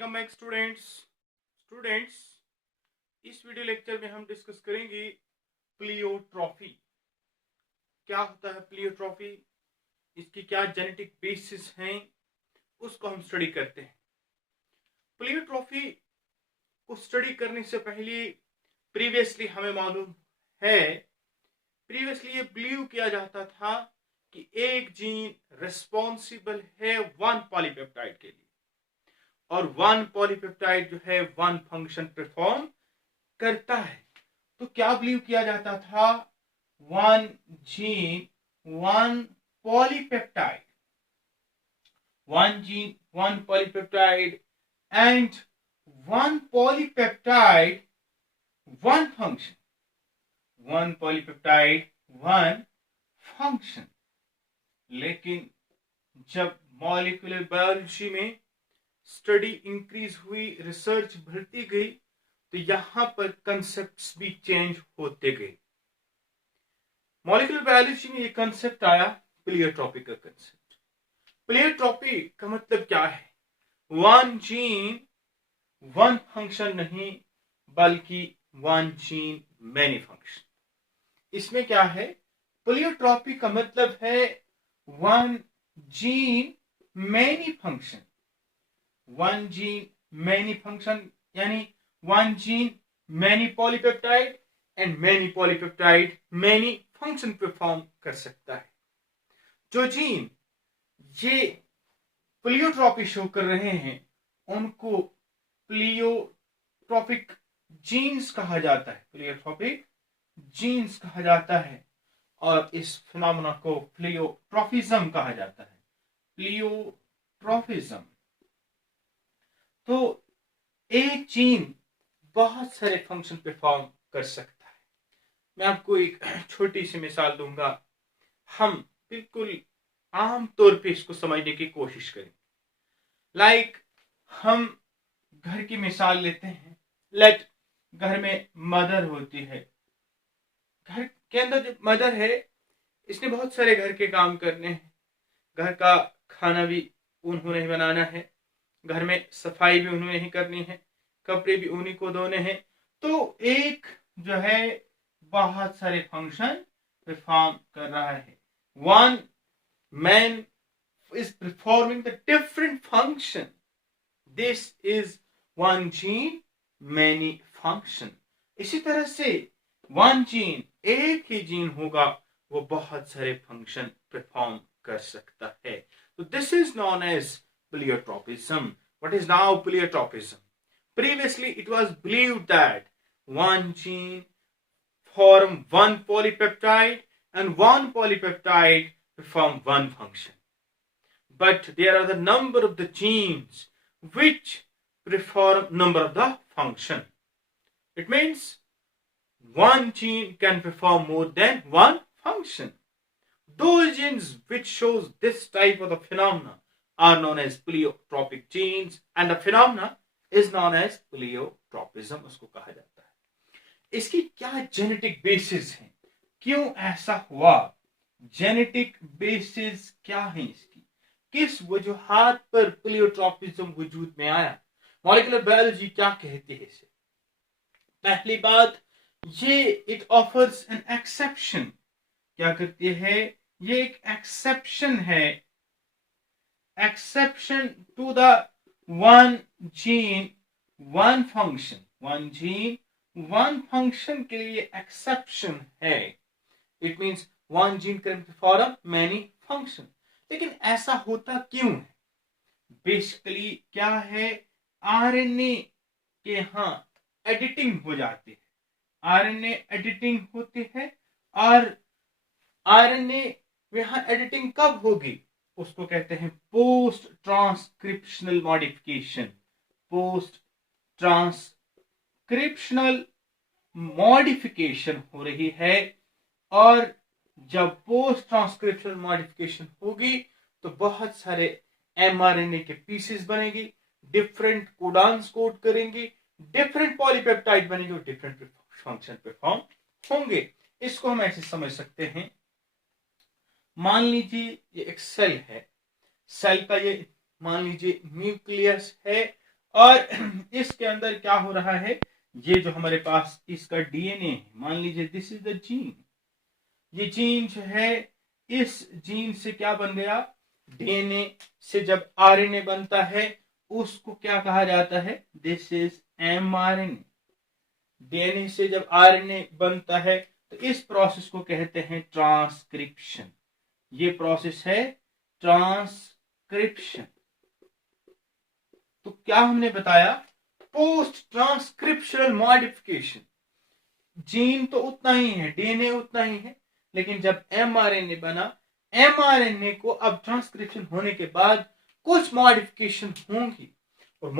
Welcome back students इस video lecture में हम डिस्कस करेंगे प्लियोट्रॉफी। क्या होता है प्लियोट्रॉफी, इसकी क्या जेनेटिक बेसिस हैं, उसको हम स्टडी करते हैं। प्लियोट्रॉफी को स्टडी करने से पहले प्रीवियसली हमें मालूम है, प्रीवियसली ये बिलीव किया जाता था कि एक जीन रिस्पॉन्सिबल है वन पॉलीपेप्टाइड के लिए और वन पॉलीपेप्टाइड जो है वन फंक्शन परफॉर्म करता है। तो क्या बिलीव किया जाता था, one gene one polypeptide, one gene one polypeptide and one polypeptide one function, one polypeptide one function. लेकिन जब मॉलिक्यूलर बायोलॉजी में स्टडी इंक्रीज हुई, रिसर्च बढ़ती गई, तो यहां पर कंसेप्ट्स भी चेंज होते गए। मॉलिक्यूलर बायोलॉजी में ये कंसेप्ट आया प्लियोट्रॉपी का कंसेप्ट। प्लियोट्रॉपी का मतलब क्या है, वन जीन वन फंक्शन नहीं बल्कि वन जीन मैनी फंक्शन। इसमें क्या है, प्लियोट्रॉपी का मतलब है one gene many function, one gene many function यानी one gene many polypeptide and many polypeptide many function perform कर सकता है। जो जीन ये प्लियोट्रॉपी शो कर रहे हैं उनको प्लियोट्रॉपिक जीन्स कहा जाता है, प्लियोट्रॉपिक जीन्स कहा जाता है और इस फिनोमेना को प्लियोट्रॉफिज्म कहा जाता है, प्लियोट्रॉफिज्म। तो एक जीन बहुत सारे फंक्शन परफॉर्म कर सकता है। मैं आपको एक छोटी सी मिसाल दूंगा, हम बिल्कुल आम तौर पे इसको समझने की कोशिश करें। लाइक हम घर की मिसाल लेते हैं। लेट घर में मदर होती है, घर के अंदर जो मदर है इसने बहुत सारे घर के काम करने हैं, घर का खाना भी उन्होंने बनाना है, घर में सफाई भी उन्होंने ही करनी है, कपड़े भी उन्हीं को धोने हैं। तो एक जो है बहुत सारे फंक्शन परफॉर्म कर रहा है। One man is performing the different function. This is one gene many function. इसी तरह से वन जीन, एक ही जीन होगा वो बहुत सारे फंक्शन परफॉर्म कर सकता है। तो this is known as pleiotropism. What is now pliotropism? Previously it was believed that one gene form one polypeptide and one polypeptide perform one function. But there are the number of the genes which perform number of the function. It means one gene can perform more than one function. Those genes which shows this type of the phenomena are known as pleiotropic genes and the phenomena is known as pleiotropism, उसको कहा जाता है। इसकी क्या genetic basis है, क्यों ऐसा हुआ, जेनेटिक बेसिस क्या है इसकी, किस वजूहात पर प्लियोट्रॉपिज्म वजूद में आया, मॉलिक्यूलर बायोलॉजी क्या कहती है इसे। पहली बात, ये इट ऑफर्स एन एक्सेप्शन, क्या करती है, ये एक एक्सेप्शन है, exception to the one gene one function, one gene one function के लिए एक्सेप्शन है। It means one gene can perform many function. लेकिन ऐसा होता क्यों है, बेसिकली क्या है, आरएनए के यहां एडिटिंग हो जाती है, आरएनए एडिटिंग होती है और आरएनए यहां एडिटिंग कब होगी, उसको कहते हैं post transcriptional modification, post transcriptional modification हो रही है। और जब पोस्ट ट्रांसक्रिप्शनल मॉडिफिकेशन होगी तो बहुत सारे एमआरएनए के पीसेस बनेगी, डिफरेंट कोडॉन्स कोड करेंगे, डिफरेंट पॉलीपेप्टाइड बनेंगे और डिफरेंट फंक्शन परफॉर्म होंगे। इसको हम ऐसे समझ सकते हैं, मान लीजिए ये एक सेल है, सेल का ये मान लीजिए न्यूक्लियस है और इसके अंदर क्या हो रहा है, ये जो हमारे पास इसका डीएनए है, मान लीजिए दिस इज द जीन, ये जीन जो है, इस जीन से क्या बन गया, डीएनए से जब आरएनए बनता है उसको क्या कहा जाता है, दिस इज एमआरएनए। डीएनए से जब आरएनए बनता है तो इस प्रोसेस को कहते हैं ट्रांसक्रिप्शन। ये प्रोसेस है ट्रांसक्रिप्शन। तो क्या हमने बताया, पोस्ट ट्रांसक्रिप्शनल मॉडिफिकेशन, जीन तो उतना ही है, डीएनए उतना ही है, लेकिन जब एमआरएनए बना, एमआरएनए को अब ट्रांसक्रिप्शन होने के बाद कुछ मॉडिफिकेशन होंगी, और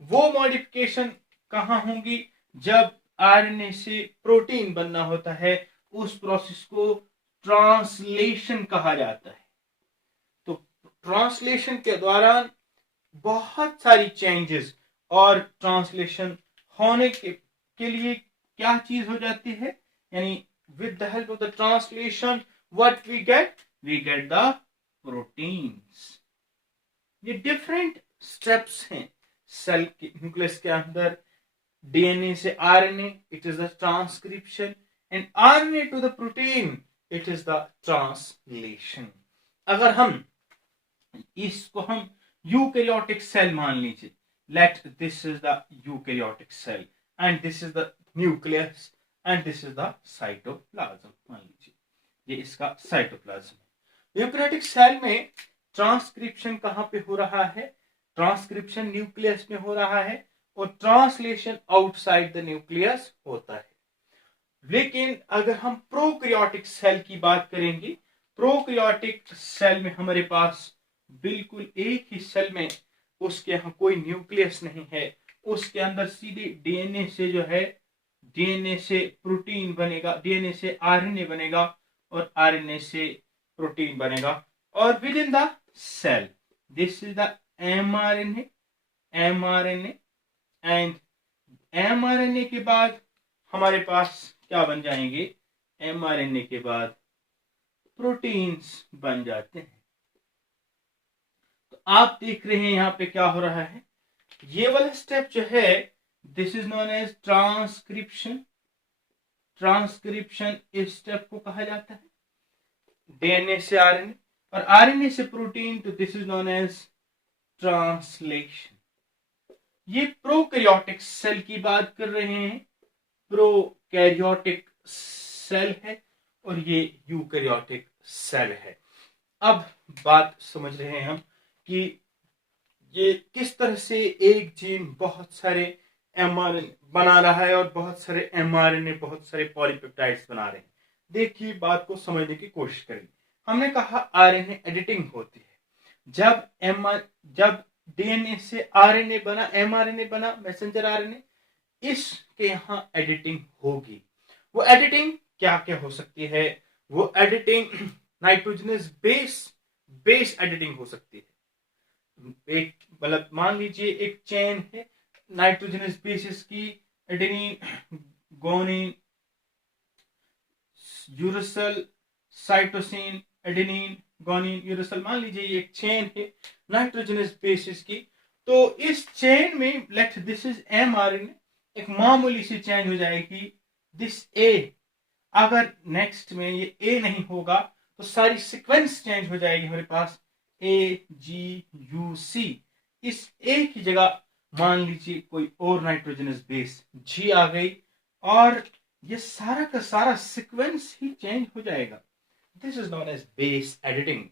वो मॉडिफिकेशन कहां होंगी, जब आरएनए से प्रोटीन बनना होता है, उस प्रोसेस को ट्रांसलेशन कहा जाता है। तो ट्रांसलेशन के दौरान बहुत सारी चेंजेस, और ट्रांसलेशन होने के लिए क्या चीज हो जाती है, यानी with the help of the translation what we get the proteins. ये डिफरेंट स्टेप्स हैं सेल के न्यूक्लियस के अंदर। डीएनए से RNA, it is the transcription, and RNA to the protein, it is the translation. अगर हम इसको हम यूकैरियोटिक सेल मान लीजिए, let this is the eukaryotic cell and this is the nucleus and this is the cytoplasm, मान लीजिए ये इसका साइटोप्लाज्म है। यूकैरियोटिक सेल में ट्रांसक्रिप्शन कहां पे हो रहा है, ट्रांसक्रिप्शन न्यूक्लियस में हो रहा है, और ट्रांसलेशन आउटसाइड द न्यूक्लियस होता है। लेकिन अगर हम प्रोकैरियोटिक सेल की बात करेंगे, प्रोकैरियोटिक सेल में हमारे पास बिल्कुल एक ही सेल में, उसके यहाँ कोई न्यूक्लियस नहीं है, उसके अंदर सीधे डीएनए से जो है, डीएनए से प्रोटीन बनेगा, डीएनए से आरएनए बनेगा, और आरएनए से प्रोटीन बनेगा, और within the cell this is the mRNA, mRNA, and mRNA के बाद हमारे पास क्या बन जाएंगे, एमआरएनए के बाद प्रोटीन्स बन जाते हैं। तो आप देख रहे हैं यहां पे क्या हो रहा है, ये वाला स्टेप जो है, this is known as transcription. Transcription इस स्टेप को कहा जाता है, डीएनए से आरएनए और आरएनए से प्रोटीन, तो this is known as translation. ये प्रोकैरियोटिक सेल की बात कर रहे हैं, प्रोकैरियोटिक सेल है, और ये यूकैरियोटिक सेल है। अब बात समझ रहे हैं हम कि ये किस तरह से एक जीन बहुत सारे एमआरएनए बना रहा है, और बहुत सारे एमआरएनए बहुत सारे पॉलीपेप्टाइड्स बना रहे हैं। देखिए बात को समझने की कोशिश करें। हमने कहा आरएनए एडिटिंग होती है, जब डीएनए से आरएनए बना, एमआरएनए बना, मैसेंजर आरएनए, इसके यहाँ एडिटिंग होगी। वो एडिटिंग क्या क्या हो सकती है, वो एडिटिंग नाइट्रोजनस बेस एडिटिंग हो सकती है। एक मतलब मान लीजिए एक चेन है नाइट्रोजनस बेसिस की, adenine, गोनिन, uracil, cytosine, adenine, गोनिन, uracil, मान लीजिए ये एक चेन है नाइट्रोजनस बेसिस की। तो इस चेन में लेट दिस इज एमआरएनए, एक मामूली सी चेंज हो जाएगी, दिस ए, अगर नेक्स्ट में ये ए नहीं होगा तो सारी सीक्वेंस चेंज हो जाएगी हमारे पास, ए जी यू सी, इस ए की जगह मान लीजिए कोई और नाइट्रोजनस बेस जी आ गई, और ये सारा का सारा सीक्वेंस ही चेंज हो जाएगा। This is known as base editing.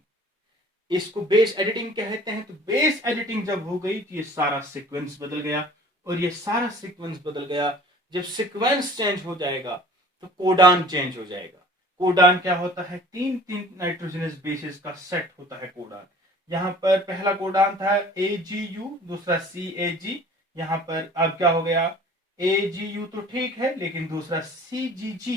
इसको बेस एडिटिंग कहते हैं। तो बेस एडिटिंग जब हो गई तो ये सारा सीक्वेंस बदल गया, और ये सारा सीक्वेंस बदल गया। जब सीक्वेंस चेंज हो जाएगा तो कोडान चेंज हो जाएगा। कोडान क्या होता है, तीन तीन नाइट्रोजनस बेसिस का सेट होता है कोडान। यहाँ पर पहला कोडान था AGU, दूसरा CAG, यहाँ पर अब क्या हो गया, AGU तो ठीक है, लेकिन दूसरा CGG,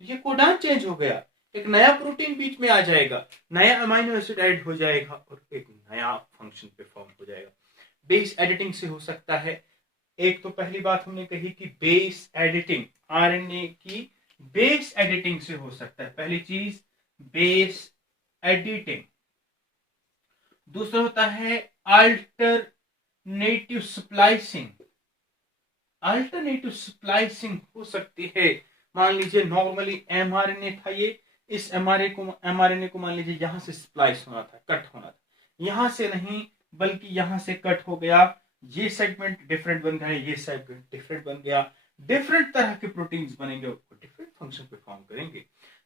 तो ये कोडान चेंज हो गया, एक नया प्रोटीन बीच में आ जाएगा, नया अमीनो एसिड ऐड हो जाएगा, और एक नया फंक्शन परफॉर्म हो जाएगा। बेस एडिटिंग से हो सकता है। एक तो पहली बात हमने कही कि बेस एडिटिंग, आरएनए की बेस एडिटिंग से हो सकता है, पहली चीज बेस एडिटिंग। दूसरा होता है alternative alternative splicing, alternative splicing हो सकती है। मान लीजिए नॉर्मली एमआरएनए था, ये इस एमआरएनए को मान लीजिए यहां से स्प्लाइस होना था, कट होना था, यहां से नहीं बल्कि यहां से कट हो गया, ये सेगमेंट डिफरेंट बन गया, ये सेगमेंट डिफरेंट बन गया, डिफरेंट तरह के प्रोटीन्स बनेंगे, वो डिफरेंट फंक्शन परफॉर्म करेंगे।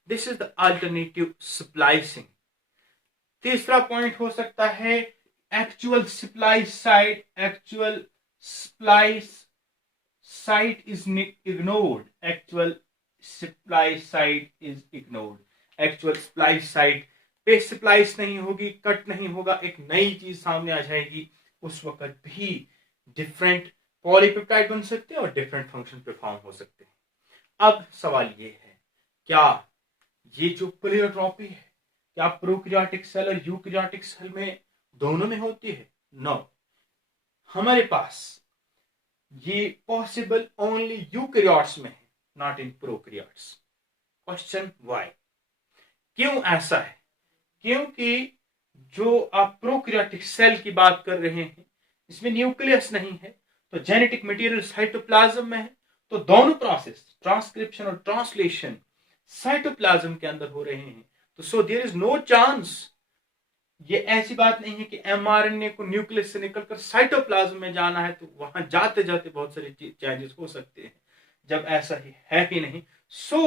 This is the alternative splicing. तीसरा पॉइंट हो सकता है actual splice site, actual splice site is ignored, actual splice site is ignored, actual splice site पे स्प्लाइस नहीं होगी, कट नहीं होगा, एक नई चीज सामने आ जाएगी, उस वक्त भी डिफरेंट पॉलीपेप्टाइड बन सकते हैं और डिफरेंट फंक्शन परफॉर्म हो सकते हैं। अब सवाल ये है, क्या ये जो प्लेयोट्रॉपी है क्या प्रोकैरियोटिक सेल और यूकैरियोटिक सेल में दोनों में होती है? नो, हमारे पास ये पॉसिबल ओनली यूकैरियोट्स में है, not in prokaryotes. Question why, क्यों ऐसा है? क्योंकि जो आप प्रोकैरियोटिक सेल की बात कर रहे हैं इसमें न्यूक्लियस नहीं है, तो जेनेटिक मटेरियल साइटोप्लाज्म में है, तो दोनों प्रोसेस ट्रांसक्रिप्शन और ट्रांसलेशन साइटोप्लाज्म के अंदर हो रहे हैं, तो so there is no chance. ये ऐसी बात नहीं है कि एमआरएनए को न्यूक्लियस से निकलकर साइटोप्लाज्म में जाना है तो वहां जाते जाते बहुत सारे चेंजेस हो सकते हैं, जब ऐसा ही नहीं। So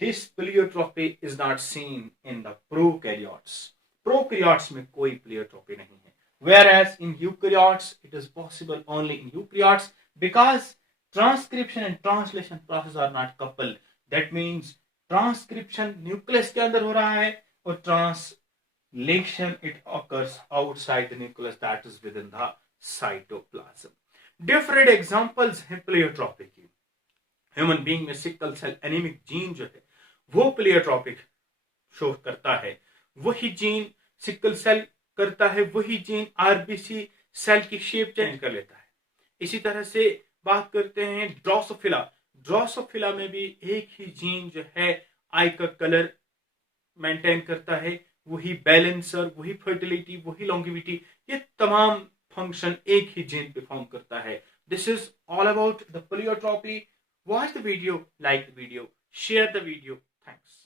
this pleiotropy is not seen in the prokaryotes. Prokaryotes में कोई प्लेयोट्रॉपी नहीं है, whereas in eukaryotes it is possible only in eukaryotes because transcription and translation process are not coupled. That means transcription nucleus के अंदर हो रहा है और translation it occurs outside the nucleus, that is within the cytoplasm. Different examples हैं pleiotropy की। Human being में sickle cell anaemic gene जो है वो प्लेयोट्रॉपिक शो करता है, वही जीन सिकल सेल करता है, वही जीन आरबीसी सेल की शेप चेंज कर लेता है। इसी तरह से बात करते हैं ड्रोसोफिला, ड्रोसोफिला में भी एक ही जीन जो है आई का कलर मेंटेन करता है, वही बैलेंसर, वही फर्टिलिटी, वही लॉन्गिविटी, ये तमाम फंक्शन एक ही जीन परफॉर्म करता है। This is all about the pleiotropy. Watch the video, like the video, share the video. Thanks.